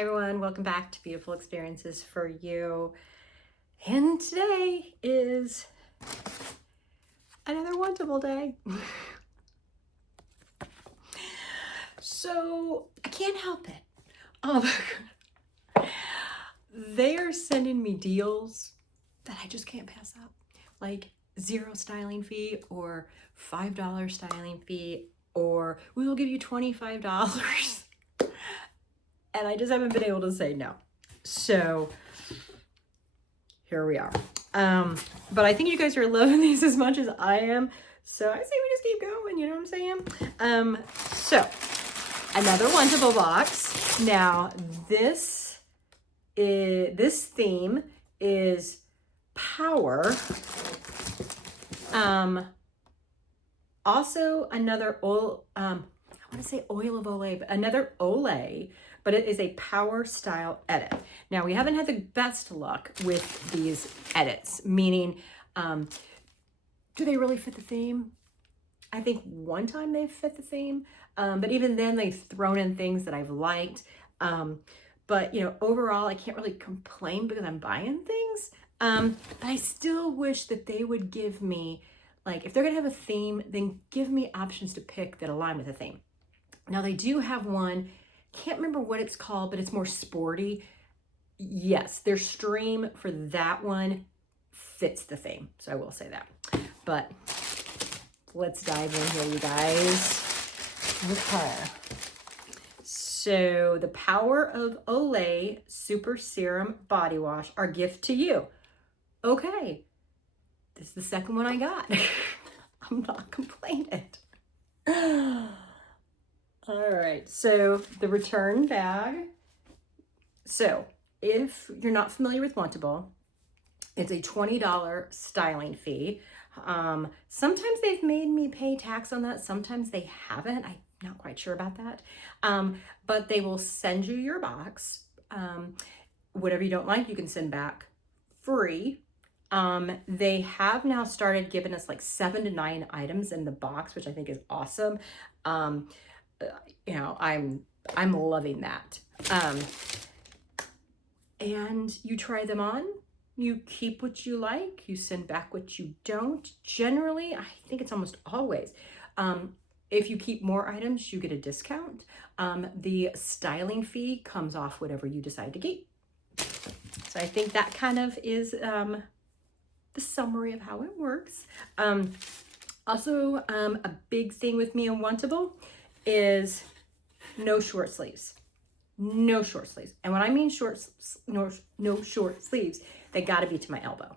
Hi everyone, welcome back to Beautiful Experiences for You. And today is another Wantable day. So I can't help it. They are sending me deals that I just can't pass up. Like $0 styling fee or $5 styling fee, or we will give you $25. And I just haven't been able to say no. So here we are. But I think you guys are loving these as much as I am. So I say we just keep going, you know what I'm saying? So another Wantable box. Now this theme is power. Also another oil, I want to say oil of Olay, but another Olay, but it is a power style edit. Now we haven't had the best luck with these edits, meaning, do they really fit the theme? I think one time they've fit the theme, but even then they've thrown in things that I've liked. But you know, overall, I can't really complain because I'm buying things. But I still wish that they would give me, like, if they're gonna have a theme, then give me options to pick that align with the theme. Now they do have one, can't remember what it's called, but it's more sporty. Yes, their stream for that one fits the theme, so I will say that. But let's dive in here, you guys. Okay. So the Power of Olay Super Serum Body Wash, our gift to you. Okay, this is the second one I got. I'm not complaining. All right, so the return bag. So if you're not familiar with Wantable, it's a $20 styling fee. Sometimes they've made me pay tax on that. Sometimes they haven't. I'm not quite sure about that. But they will send you your box. Whatever you don't like, you can send back free. They have now started giving us like 7 to 9 items in the box, which I think is awesome. You know, I'm loving that. And you try them on, you keep what you like, you send back what you don't. Generally, I think it's almost always. If you keep more items, you get a discount. The styling fee comes off whatever you decide to keep. So I think that kind of is the summary of how it works. Also, a big thing with me and Wantable is no short sleeves. No short sleeves. And when I mean no short sleeves, they gotta be to my elbow.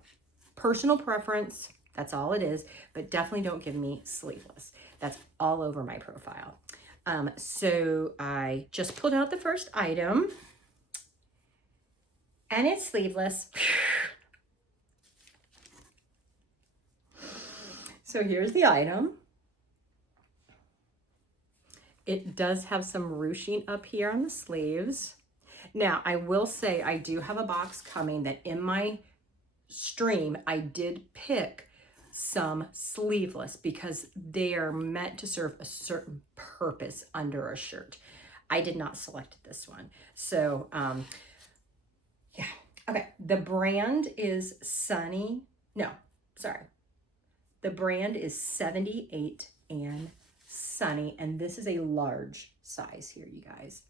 Personal preference, that's all it is, but definitely don't give me sleeveless. That's all over my profile. So I just pulled out the first item and it's sleeveless. So here's the item. It does have some ruching up here on the sleeves. Now, I will say I do have a box coming that in my stream, I did pick some sleeveless because they are meant to serve a certain purpose under a shirt. I did not select this one. So, yeah. Okay, the brand is The brand is 78 and Sunny, and this is a large size here, you guys.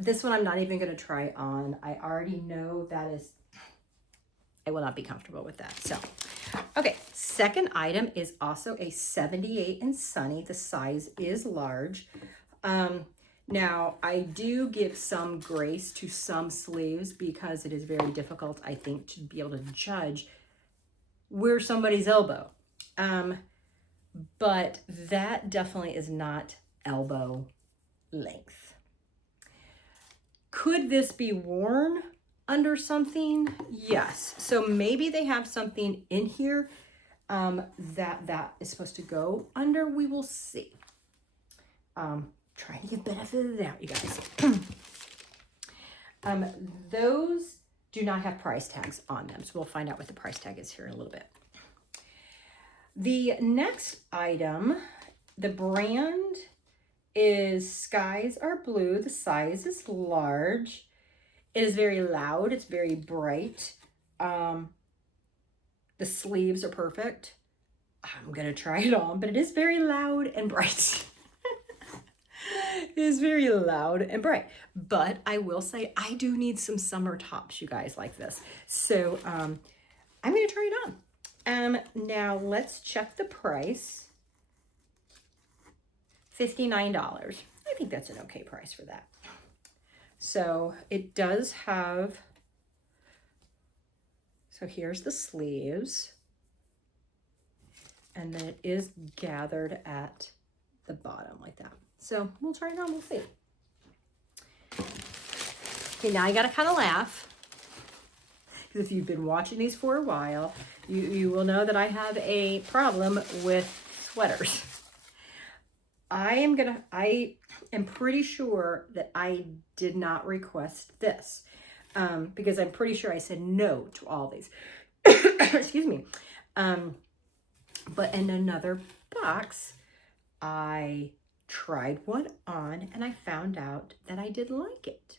This one I'm not even going to try on. I already know I will not be comfortable with that. So, okay, second item is also a 78 and Sunny. The size is large. Now, I do give some grace to some sleeves because it is very difficult, I think, to be able to judge where somebody's elbow. But that definitely is not elbow length. Could this be worn under something? Yes. So maybe they have something in here that is supposed to go under. We will see. Trying to give benefit of the doubt, you guys. Those do not have price tags on them. So we'll find out what the price tag is here in a little bit. The next item, the brand is skies are blue. The size is large. It is very loud. It's very bright. The sleeves are perfect. I'm going to try it on, but it is very loud and bright. It is very loud and bright. But I will say I do need some summer tops, you guys, like this. So I'm going to try it on. Now let's check the price. $59. I think that's an okay price for that. So it does have, so here's the sleeves. And then it is gathered at the bottom like that. So we'll try it on, we'll see. Okay, now I gotta kind of laugh. Because if you've been watching these for a while, you will know that I have a problem with sweaters. I am pretty sure that I did not request this. Because I'm pretty sure I said no to all these. Excuse me. But in another box, I tried one on and I found out that I did like it.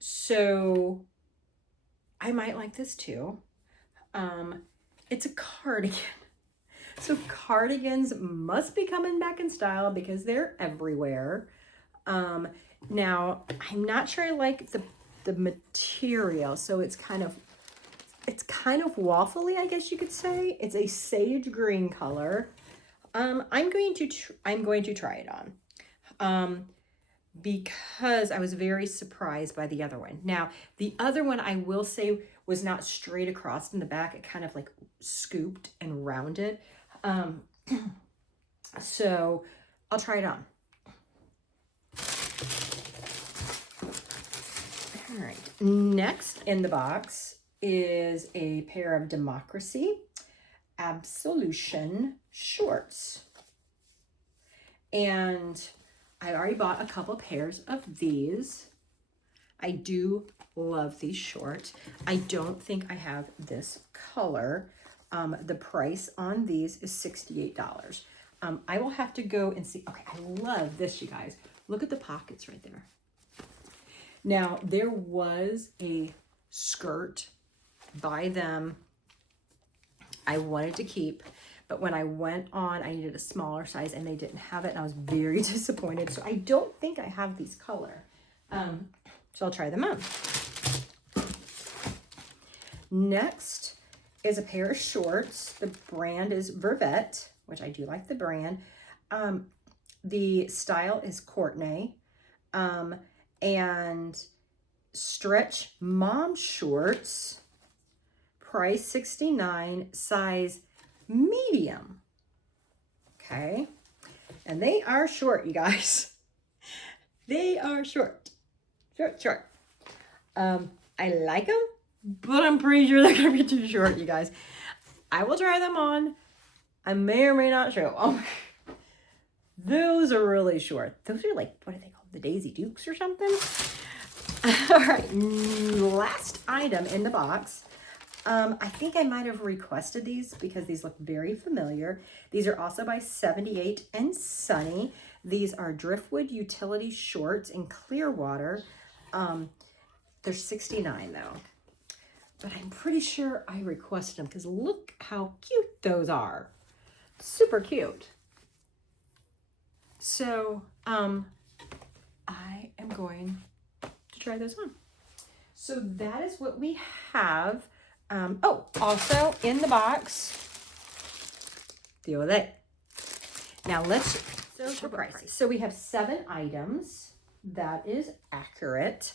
So I might like this too. It's a cardigan. So cardigans must be coming back in style because they're everywhere. Now, I'm not sure I like the material. So it's kind of waffly, I guess you could say. It's a sage green color. I'm going to try it on because I was very surprised by the other one. Now, the other one I will say was not straight across in the back. It kind of like scooped and rounded. So I'll try it on. All right. Next in the box is a pair of Democracy Absolution shorts. And I already bought a couple pairs of these. I do love these shorts. I don't think I have this color. The price on these is $68. I will have to go and see. Okay, I love this, you guys. Look at the pockets right there. Now, there was a skirt by them I wanted to keep, but when I went on, I needed a smaller size and they didn't have it, and I was very disappointed. So I don't think I have these color. So I'll try them on. Next is a pair of shorts. The brand is Vervet, which I do like the brand. The style is Courtney. And stretch mom shorts, price $69, size medium. Okay. And they are short, you guys. They are short. Short. I like them, but I'm pretty sure they're going to be too short, you guys. I will try them on. I may or may not show them. Those are really short. Those are like, what are they called? The Daisy Dukes or something? All right, last item in the box. I think I might have requested these because these look very familiar. These are also by 78 and Sunny. These are Driftwood Utility Shorts in Clearwater. They're $69 though. But I'm pretty sure I requested them because look how cute those are. Super cute. So, I am going to try those on. So that is what we have. Also in the box, the Olay. Now let's show prices. So we have 7 items. That is accurate.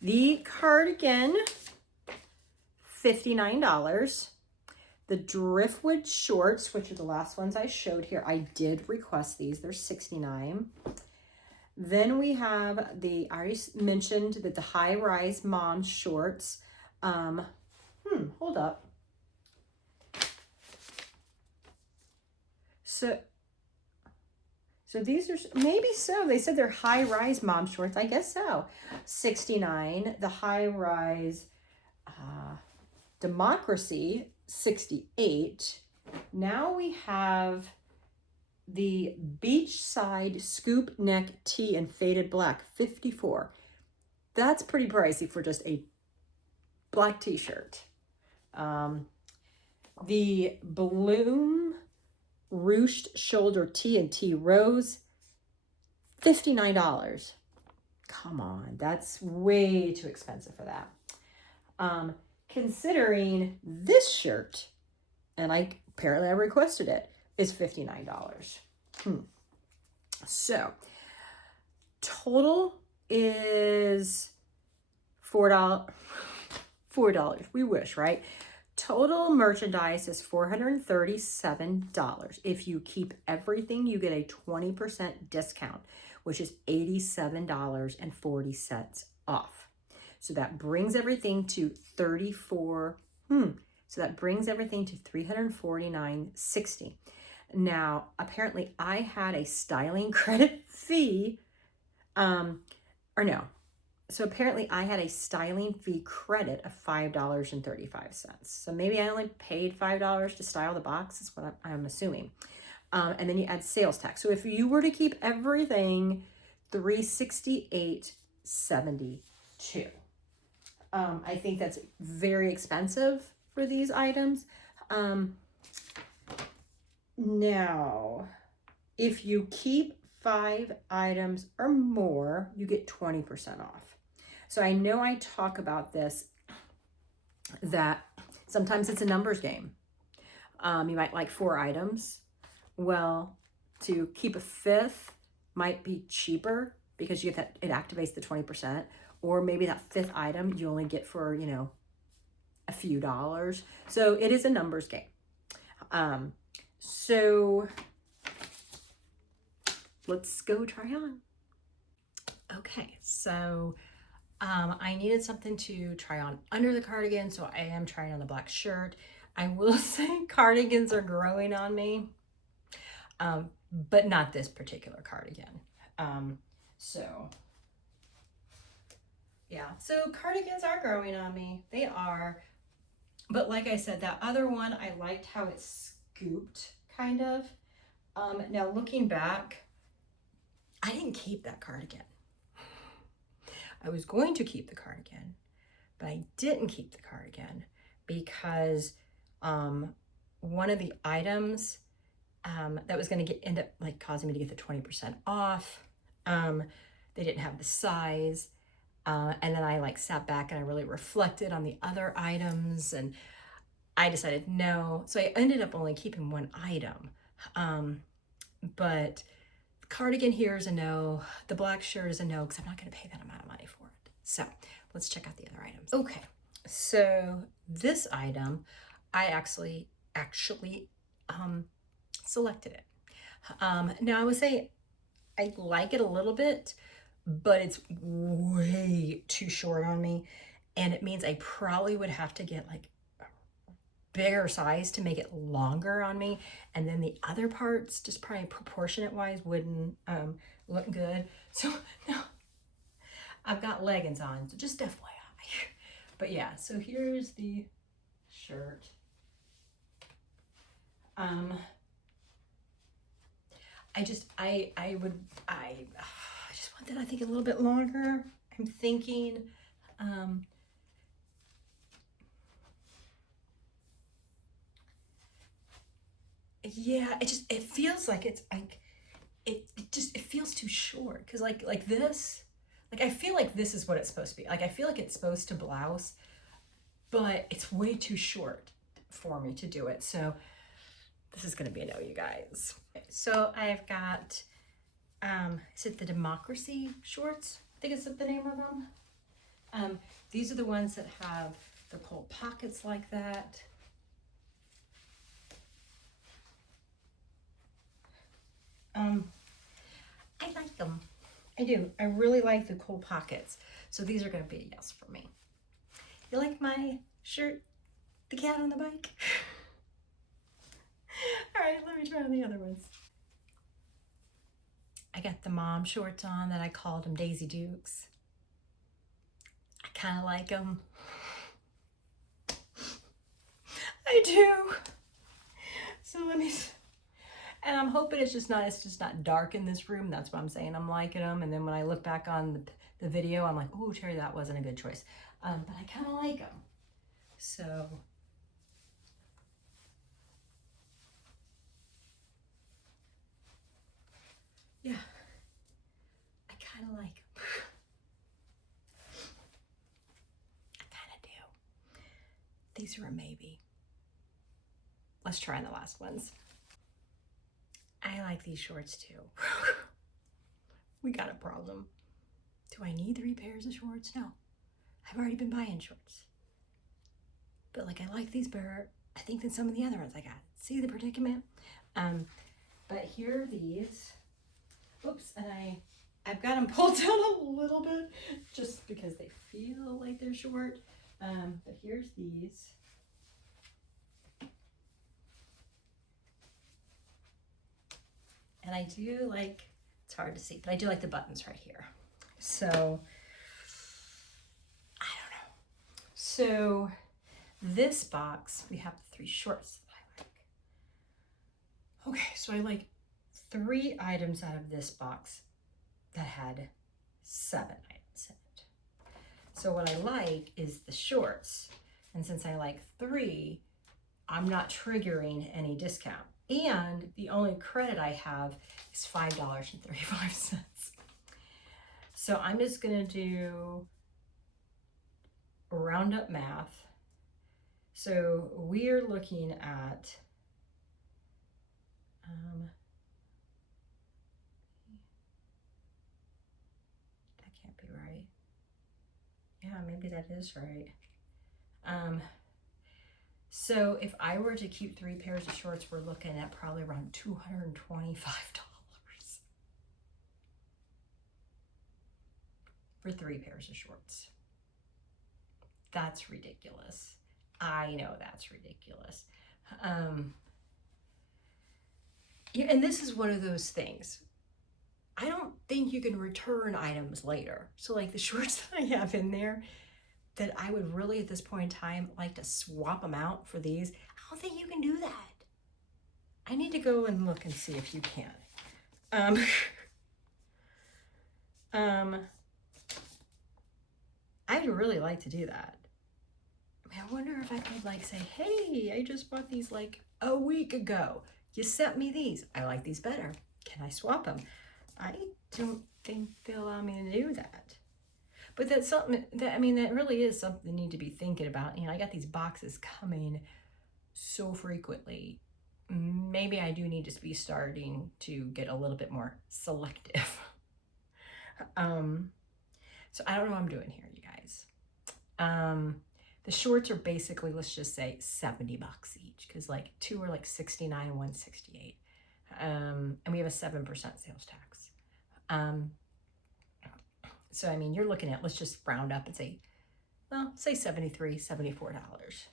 The cardigan, $59. The Driftwood shorts, which are the last ones I showed here, I did request these. They're $69. Then we have I already mentioned that the high-rise mom shorts. Hold up. So these are, maybe so. They said they're high-rise mom shorts. I guess so. $69. The high-rise Democracy, $68. Now we have the beachside scoop neck tee in faded black, $54. That's pretty pricey for just a black t-shirt. The Bloom ruched shoulder tee and tee rose, $59. Come on, that's way too expensive for that. Considering this shirt, and apparently I requested it, is $59. So total is $4. We wish, right? Total merchandise is $437. If you keep everything, you get a 20% discount, which is $87.40 off. So that brings everything to $349.60. Now, apparently I had a styling credit fee, So apparently I had a styling fee credit of $5.35. So maybe I only paid $5 to style the box, is what I'm assuming. And then you add sales tax. So if you were to keep everything, $368.72. I think that's very expensive for these items. Now, if you keep 5 items or more, you get 20% off. So I know I talk about this, that sometimes it's a numbers game. You might like 4 items. Well, to keep a 5th might be cheaper because you get that, it activates the 20%, or maybe that 5th item you only get for, a few dollars. So it is a numbers game. So let's go try on. Okay, so I needed something to try on under the cardigan, so I am trying on the black shirt. I will say cardigans are growing on me, but not this particular cardigan. So cardigans are growing on me. They are. But like I said, that other one, I liked how it scooped, kind of. Now looking back, I didn't keep that cardigan. I was going to keep the cardigan, but I didn't keep the cardigan because one of the items that was going to end up causing me to get the 20% off, they didn't have the size. And then I sat back and I really reflected on the other items, and I decided no. So I ended up only keeping one item. But the cardigan here is a no. The black shirt is a no because I'm not going to pay that amount of money for it. So let's check out the other items. Okay, so this item, I actually selected it. Now I would say I like it a little bit, but it's way too short on me, and it means I probably would have to get a bigger size to make it longer on me, and then the other parts, just probably proportionate wise, wouldn't look good. So now I've got leggings on, so just FYI. But yeah, so here's the shirt. I just want that, I think, a little bit longer. I'm thinking, yeah, it feels like it's it feels too short. Cause like this, I feel like this is what it's supposed to be. I feel like it's supposed to blouse, but it's way too short for me to do it. So this is gonna be a no, you guys. So I've got, is it the Democracy shorts? I think it's the name of them. These are the ones that have the pull pockets like that. I like them. I do. I really like the cool pockets. So these are going to be a yes for me. You like my shirt, the cat on the bike? All right, let me try on the other ones. I got the mom shorts on that I called them Daisy Dukes. I kind of like them. I do. So let me, And I'm hoping it's just not dark in this room. That's why I'm saying I'm liking them. And then when I look back on the video, I'm like, oh, Terry, that wasn't a good choice. But I kind of like them. So yeah, I kind of like them. I kind of do. These are a maybe. Let's try on the last ones. I like these shorts too. We got a problem. Do I need 3 pairs of shorts? No. I've already been buying shorts. But like, I like these better, I think, than some of the other ones I got. See the predicament? But here are these. Oops, and I've got them pulled down a little bit just because they feel like they're short. But here's these. And I do like, it's hard to see, but I do like the buttons right here. So, I don't know. So, this box, we have the 3 shorts that I like. Okay, so I like 3 items out of this box that had 7 items in it. So what I like is the shorts. And since I like 3, I'm not triggering any discount. And the only credit I have is $5.35. So I'm just gonna do round up math. So we're looking at that can't be right. Yeah, maybe that is right. So if I were to keep 3 pairs of shorts, we're looking at probably around $225 for 3 pairs of shorts. That's ridiculous. I know that's ridiculous. Yeah, and this is one of those things. I don't think you can return items later. So like the shorts that I have in there, that I would really at this point in time like to swap them out for these. I don't think you can do that. I need to go and look and see if you can. I'd really like to do that. I mean, I wonder if I could like say, hey, I just bought these like a week ago. You sent me these. I like these better. Can I swap them? I don't think they'll allow me to do that. But that's something that, I mean, that really is something you need to be thinking about. You know, I got these boxes coming so frequently. Maybe I do need to be starting to get a little bit more selective. So I don't know what I'm doing here, you guys. The shorts are basically, let's just say $70 each, because like 2 are like $69 and 1 $68. And we have a 7% sales tax. So, I mean, you're looking at, let's just round up and say, well, say $73, $74. It's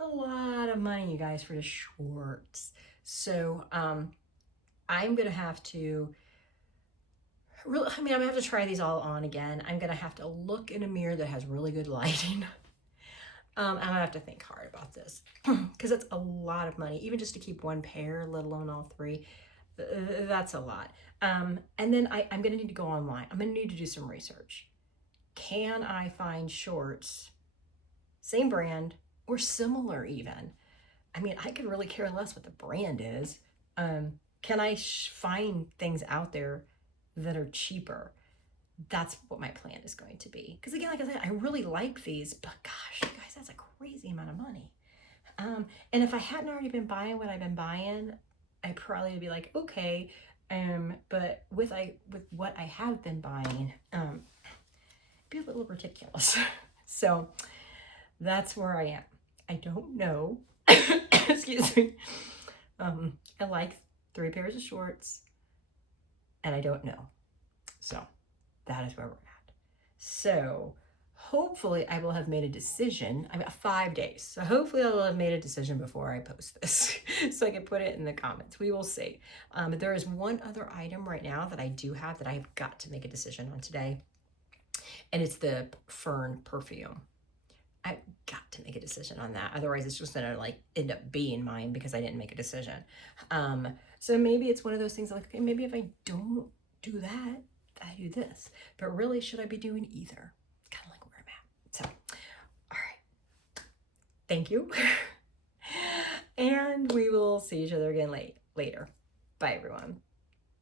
a lot of money, you guys, for the shorts. So, I'm going to have to, really, I mean, I'm going to have to try these all on again. I'm going to have to look in a mirror that has really good lighting. I'm going to have to think hard about this because it's a lot of money, even just to keep 1 pair, let alone all 3. That's a lot. And then I'm going to need to go online. I'm going to need to do some research. Can I find shorts, same brand or similar even? I mean, I could really care less what the brand is. Can I find things out there that are cheaper? That's what my plan is going to be. Because again, like I said, I really like these, but gosh, you guys, that's a crazy amount of money. And if I hadn't already been buying what I've been buying, I probably would be like, okay. But with what I have been buying, it'd be a little ridiculous. So that's where I am. I don't know. Excuse me. I like 3 pairs of shorts, and I don't know. So that is where we're at. So hopefully I will have made a decision. I've got 5 days. So hopefully I will have made a decision before I post this so I can put it in the comments. We will see. But there is one other item right now that I do have that I've got to make a decision on today. And it's the Fern perfume. I've got to make a decision on that. Otherwise it's just gonna like end up being mine because I didn't make a decision. So maybe it's one of those things like, okay, maybe if I don't do that, I do this. But really, should I be doing either? Kind of like where I'm at. So, all right. Thank you. And we will see each other again later. Bye, everyone.